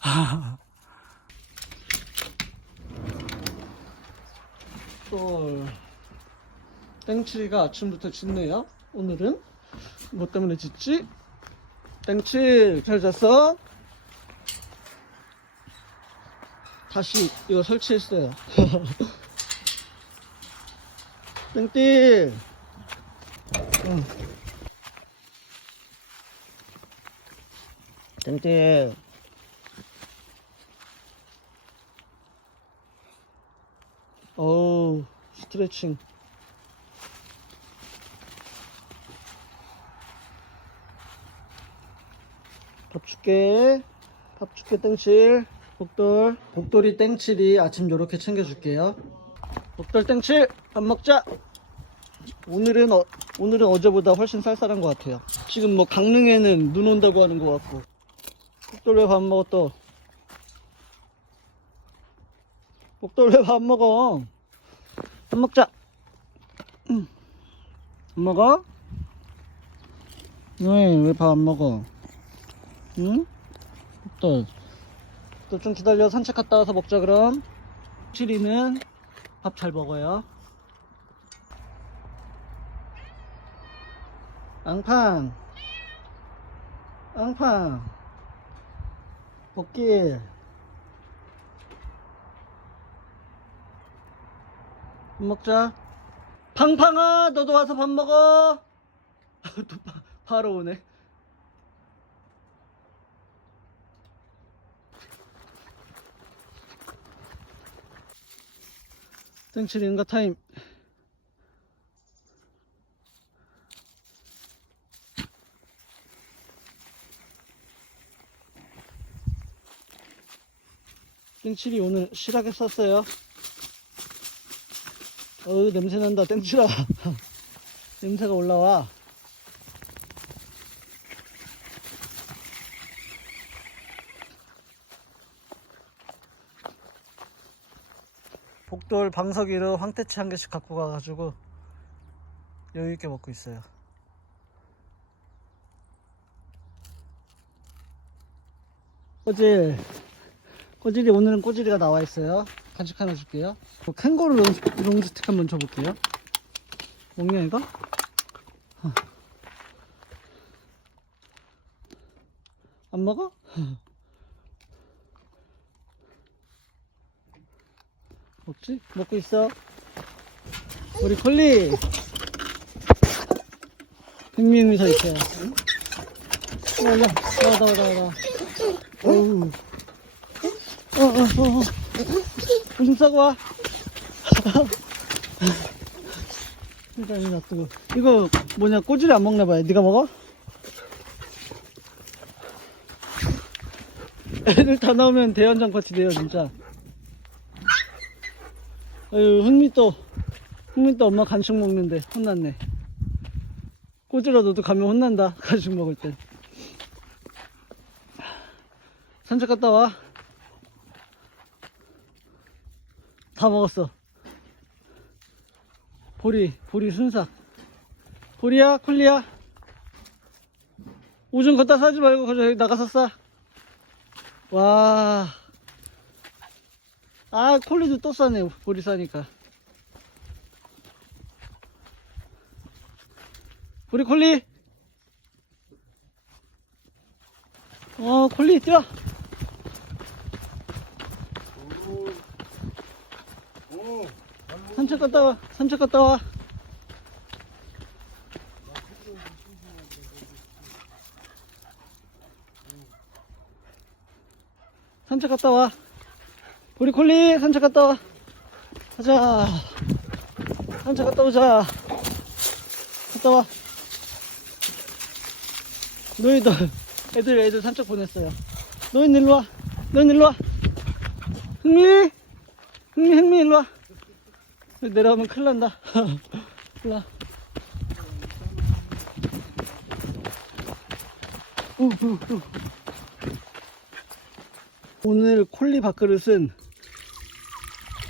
또 땡칠이가 아침부터 짖네요. 오늘은 뭐 때문에 짖지? 땡칠 잘 잤어? 다시 이거 설치했어요. 땡띠. 응. 땡띠. 어우, 스트레칭. 밥 줄게. 밥 줄게, 땡칠. 복돌. 복돌이 땡칠이 아침 요렇게 챙겨줄게요. 복돌 땡칠! 밥 먹자! 오늘은, 어, 오늘은 어제보다 훨씬 쌀쌀한 것 같아요. 지금 뭐 강릉에는 눈 온다고 하는 것 같고. 복돌 왜 밥 먹어 또? 복돌 왜 밥 먹어? 밥 먹자. 응. 안 먹어? 왜, 왜밥안 먹어? 응? 복돌. 또좀 기다려. 산책 갔다 와서 먹자, 그럼. 칠이는 밥 잘 먹어요. 앙팡. 앙팡. 복길. 밥 먹자. 팡팡아, 너도 와서 밥 먹어. 또 바, 바로 오네. 땡칠 인가 타임. 땡칠이 오늘 실하게 썼어요. 어우 냄새 난다. 땡칠아 냄새가 올라와. 복돌 방석이로 황태치 한 개씩 갖고 가가지고 여유있게 먹고 있어요. 꼬질. 꼬질이 오늘은 꼬질이가 나와 있어요 간식 하나 줄게요 뭐 캥거루 롱, 롱스틱 한번 줘볼게요 먹냐 이거? 어. 안 먹어? 먹지? 먹고 있어 우리 콜리 팽미행미 서 있어요 응? 나와 나와 나와 나와 나와 어우 어어 와. 일단 이거 놔두고. 이거 뭐냐 꼬지를 안 먹나 봐요. 네가 먹어? 애들 다 나오면 대연장 같이 돼요 진짜. 아유 흥미 또 흥미 또 엄마 간식 먹는데 혼났네. 꼬지라 너도 가면 혼난다 간식 먹을 땐 산책 갔다 와 다 먹었어. 보리, 보리 순삭. 보리야, 콜리야. 오줌 걷다 싸지 말고 그저 나가서 싸. 와. 아, 콜리도 또 싸네. 보리 싸니까. 보리 콜리. 어, 콜리 뛰어. 산책 갔다 와. 산책 갔다 와. 산책 갔다 와. 우리 콜리 산책 갔다 와. 가자. 산책 갔다 오자. 갔다 와. 너희들 애들 애들 산책 보냈어요. 너희 일로 와. 너희 일로 와. 흥미. 흥미 흥미 일로 와. 내려가면 큰일 난다. 일로 와. 오늘 콜리 밥그릇은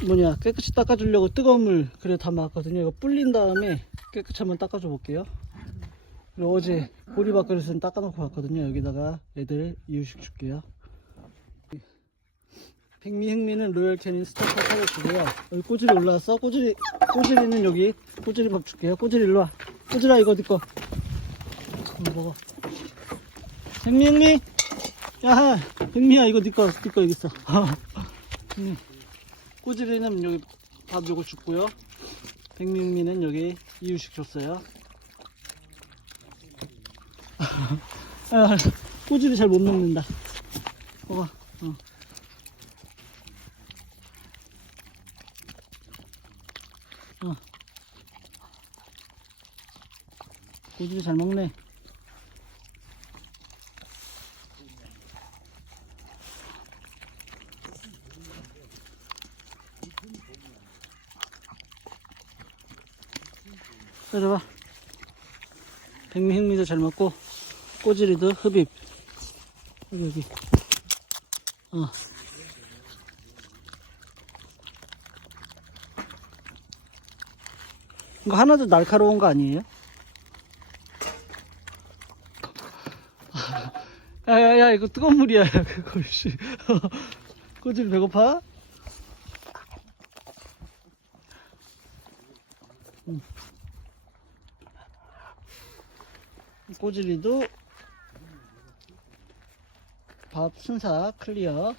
뭐냐 깨끗이 닦아주려고 뜨거운 물 그래 담아왔거든요 이거 불린 다음에 깨끗이 한번 닦아줘 볼게요 그리고 어제 보리 밥그릇은 닦아놓고 왔거든요 여기다가 애들 이유식 줄게요 백미 흥미는 로열 캐닌 스타터 사려주고요. 여기 꼬질이 올라왔어. 꼬질이, 꼬질이는 여기. 꼬질이 밥 줄게요. 꼬질이 일로 와. 꼬질아, 이거 어디 거? 먹어. 백미 흥미! 야, 백미야, 이거 네 거, 네거 여기 있어. 음. 꼬질이는 여기 밥 요거 줬고요. 백미 흥미는 여기 이유식 줬어요. 아, 꼬질이 잘 못 먹는다. 먹어. 어. 어. 꼬질이 잘 먹네. 따라봐. 백미 흑미도 잘 먹고, 꼬질이도 흡입. 여기, 여기. 어. 이거 하나도 날카로운 거 아니에요? 야야야 이거 뜨거운 물이야 그거 씨 꼬질 배고파? 음. 꼬질이도 밥 순사 클리어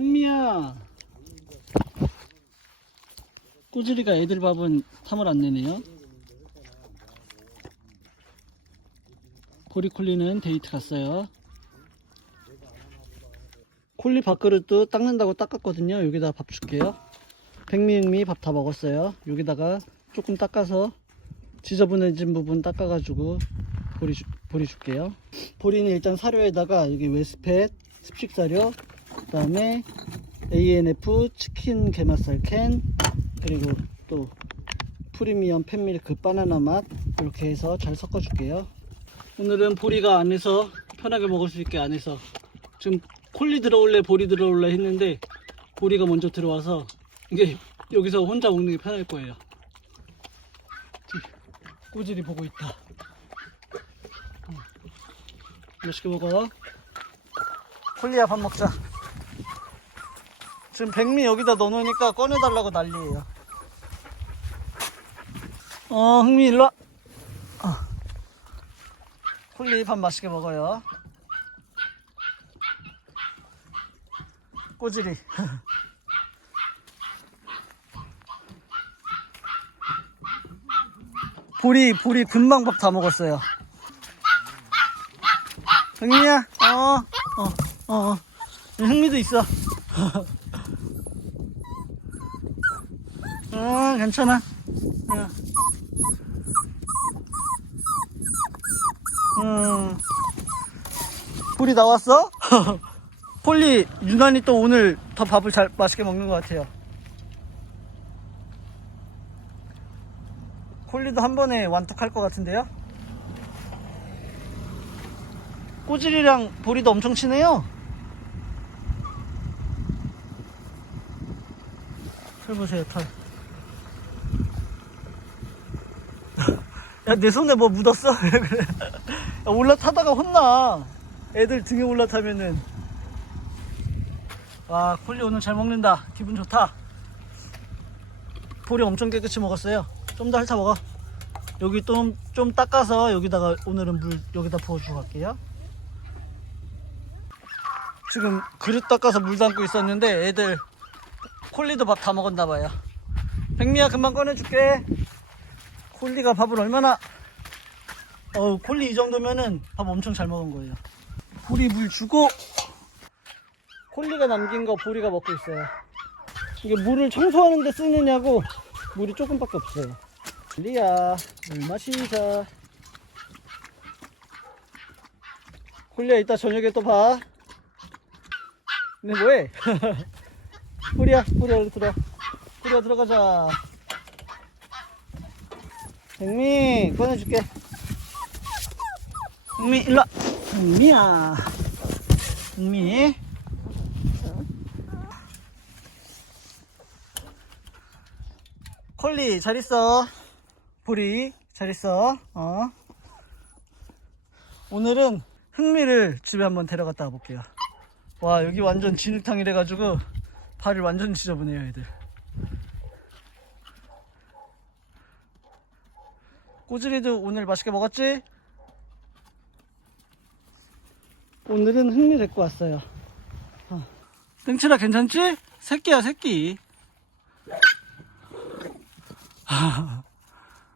흥미야. 꼬질이가 애들 밥은 탐을 안 내네요? 보리콜리는 데이트 갔어요. 콜리 밥그릇도 닦는다고 닦았거든요. 여기다 밥 줄게요. 백미흥미 밥 다 먹었어요. 여기다가 조금 닦아서 지저분해진 부분 닦아 가지고 보리, 주- 보리 줄게요. 보리는 일단 사료에다가 여기 웨스펫 습식사료 그 다음에 ANF 치킨 게맛살 캔 그리고 또 프리미엄 팬밀크 바나나 맛 이렇게 해서 잘 섞어 줄게요. 오늘은 보리가 안에서 편하게 먹을 수 있게 안에서 지금 콜리 들어올래 보리 들어올래 했는데 보리가 먼저 들어와서 이게 여기서 혼자 먹는 게 편할 거예요. 뒤, 꼬질이 보고 있다. 음. 맛있게 먹어. 콜리야 밥 먹자 지금 백미 여기다 넣어놓으니까 꺼내달라고 난리예요. 어 흥미 일로와. 어. 콜리 밥 맛있게 먹어요. 꼬질이 보리 보리 금방 밥 다 먹었어요. 흥미야? 어 어어 어, 어. 흥미도 있어 어 괜찮아 야. 음 보리 나왔어? 폴리 유난히 또 오늘 더 밥을 잘 맛있게 먹는 것 같아요. 콜리도 한 번에 완뚝할 것 같은데요? 꼬질이랑 보리도 엄청 친해요. 털 보세요, 털. 야, 내 손에 뭐 묻었어? 왜 그래? 야, 올라타다가 혼나. 애들 등에 올라타면은. 와 콜리 오늘 잘 먹는다 기분 좋다 볼이 엄청 깨끗이 먹었어요 좀 더 핥아 먹어 여기 좀, 좀 닦아서 여기다가 오늘은 물 여기다 부어주고 갈게요 지금 그릇 닦아서 물 담고 있었는데 애들 콜리도 밥 다 먹었나 봐요 백미야 금방 꺼내줄게 콜리가 밥을 얼마나 어 콜리 이 정도면은 밥 엄청 잘 먹은 거예요 볼이 물 주고 콜리가 남긴 거 보리가 먹고 있어요. 이게 물을 청소하는 데 쓰느냐고 물이 조금밖에 없어요. 콜리야, 물 마시자. 콜리야, 이따 저녁에 또 봐. 근데 뭐해? 콜리야, 콜리야, 여기 들어. 콜리야, 들어가자. 백미, 꺼내줄게. 백미, 일로 와. 백미야. 백미. 콜리 잘 있어 보리 잘 있어 어 오늘은 흥미를 집에 한번 데려갔다 와볼게요. 와 여기 완전 진흙탕이래 가지고 발을 완전 지저분해요 애들. 꼬질이도 오늘 맛있게 먹었지? 오늘은 흥미 데리고 왔어요. 어. 땡칠아 괜찮지? 새끼야 새끼.